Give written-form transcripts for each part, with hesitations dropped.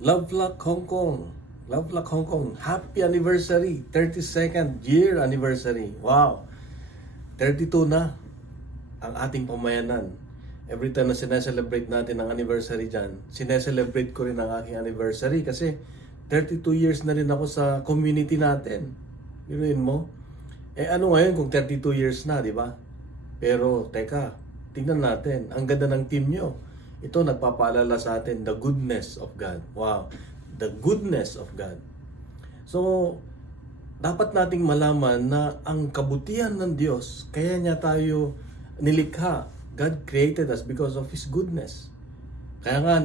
Lovelock Hong Kong. Lovelock Hong Kong. Happy anniversary. 32nd year anniversary. Wow. 32 na ang ating pamayanan. Every time na sineselebrate natin ang anniversary dyan, sineselebrate ko rin ang aking anniversary kasi 32 years na rin ako sa community natin. Biruin mo. Ano ngayon kung 32 years na, di ba? Pero, teka, tingnan natin. Ang ganda ng team nyo. Ito nagpapaalala sa atin the goodness of God. Wow. The goodness of God. So, dapat nating malaman na ang kabutihan ng Diyos, kaya niya tayo nilikha. God created us because of His goodness. Kaya nga,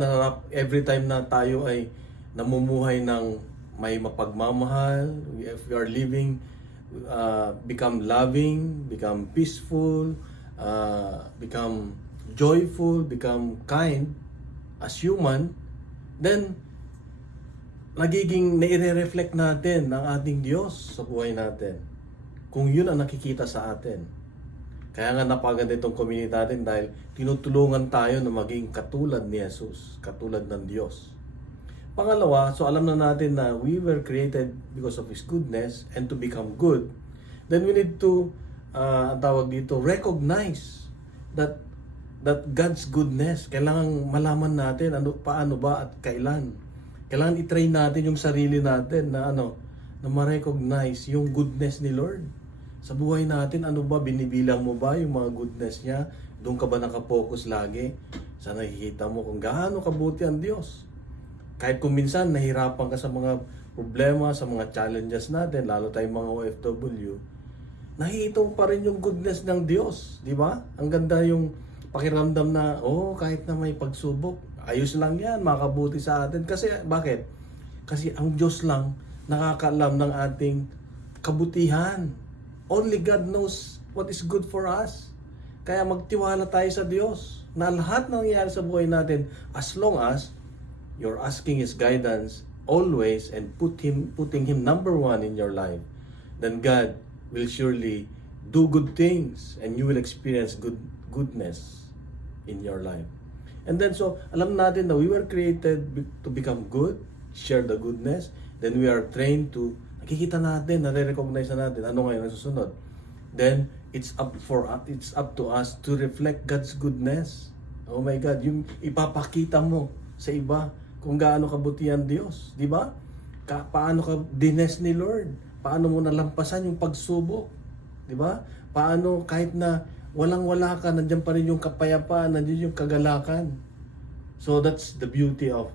every time na tayo ay namumuhay ng may mapagmamahal, if we are living, become loving, become peaceful, become joyful, become kind as human, then nagiging nire-reflect natin ang ating Diyos sa buhay natin. Kung yun ang nakikita sa atin. Kaya nga napaganda itong community natin dahil tinutulungan tayo na maging katulad ni Jesus, katulad ng Diyos. Pangalawa, so alam na natin na we were created because of His goodness and to become good. Then we need to, tawag dito, recognize that God's goodness. Kailangan malaman natin paano ba at kailan. Kailangan i-train natin yung sarili natin na na ma-recognize yung goodness ni Lord. Sa buhay natin, ano ba, binibilang mo ba yung mga goodness niya? Doon ka ba nakapokus lagi? Sa nakikita mo kung gaano kabuti ang Diyos. Kahit kung minsan nahirapan ka sa mga problema, sa mga challenges natin, lalo tayong mga OFW, nakikita mo pa rin yung goodness ng Diyos. Di ba? Ang ganda yung pakiramdam na, kahit na may pagsubok, ayos lang yan, makabuti sa atin. Kasi, bakit? Kasi ang Diyos lang nakakaalam ng ating kabutihan. Only God knows what is good for us. Kaya magtiwala tayo sa Diyos na lahat ng nangyayari sa buhay natin, as long as you're asking His guidance always and putting Him number one in your life, then God will surely do good things and you will experience goodness in your life. And then so, alam natin na we were created to become good, share the goodness, then we are trained to nakikita natin, nare-recognize na natin ano ngayon ang susunod. Then it's up to us to reflect God's goodness. Oh my God, yung ipapakita mo sa iba kung gaano kabutihan Diyos, di ba? Paano ka dines ni Lord? Paano mo nalampasan yung pagsubok? Di ba? Paano kahit na walang-wala ka, nandiyan pa rin yung kapayapaan, nandiyan yung kagalakan. So that's the beauty of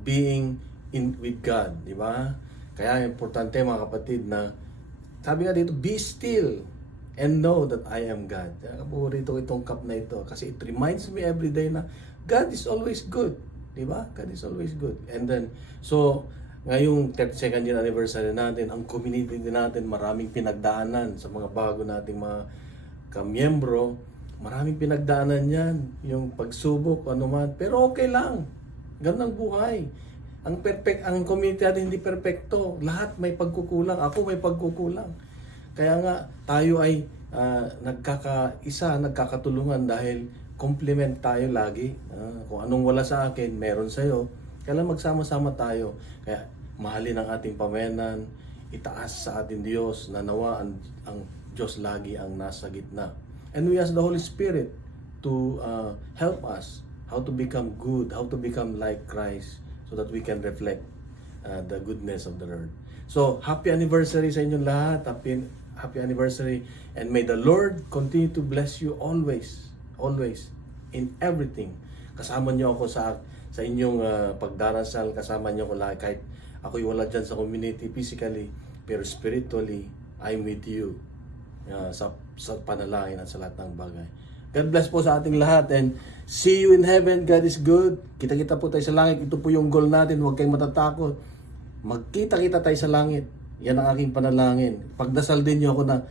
being with God, di ba? Kaya importante mga kapatid na sabi nga dito, be still and know that I am God. Kaya paborito itong cup na ito kasi it reminds me every day na God is always good. Di ba? God is always good. And then, so, ngayong 32nd year anniversary natin, ang community din natin, maraming pinagdaanan sa mga bago nating mga kamiyembro. Maraming pinagdaanan yan. Yung pagsubok, ano man. Pero okay lang. Ganun ang buhay. Ang community natin hindi perpekto. Lahat may pagkukulang. Ako may pagkukulang. Kaya nga, tayo ay nagkakatulungan dahil compliment tayo lagi. Kung anong wala sa akin, meron sa'yo. Kailan magsama-sama tayo. Kaya mahalin ang ating pamayanan, itaas sa ating Diyos, na nawa ang Diyos lagi ang nasa gitna. And we ask the Holy Spirit to help us how to become good, how to become like Christ, so that we can reflect the goodness of the Lord. So, happy anniversary sa inyong lahat. Happy anniversary. And may the Lord continue to bless you always. Always. In everything. Kasama niyo ako sa inyong pagdarasal. Kasama niyo ako lahat. Kahit ako'y wala dyan sa community physically, pero spiritually, I'm with you. Sa panalangin at sa lahat ng bagay. God bless po sa ating lahat and see you in heaven. God is good. Kita-kita po tayo sa langit. Ito po yung goal natin. Huwag kayong matatakot. Magkita-kita tayo sa langit. Yan ang aking panalangin. Pagdasal din niyo ako na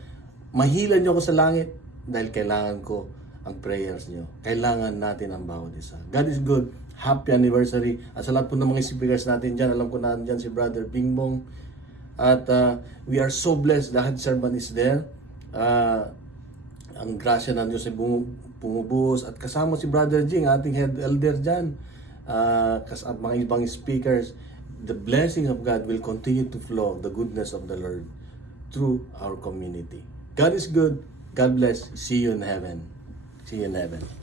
mahila niyo ako sa langit dahil kailangan ko ang prayers niyo. Kailangan natin ang bawat isa. God is good. Happy anniversary. At sa lahat po ng mga speakers natin dyan, alam ko na dyan si Brother Bingbong. At we are so blessed. The head servant is there. Ang grasya ng Diyos ay bumubuhos at kasama si Brother Jing, ating head elder dyan. mga ibang speakers, the blessings of God will continue to flow, the goodness of the Lord through our community. God is good. God bless. See you in heaven. See you in heaven.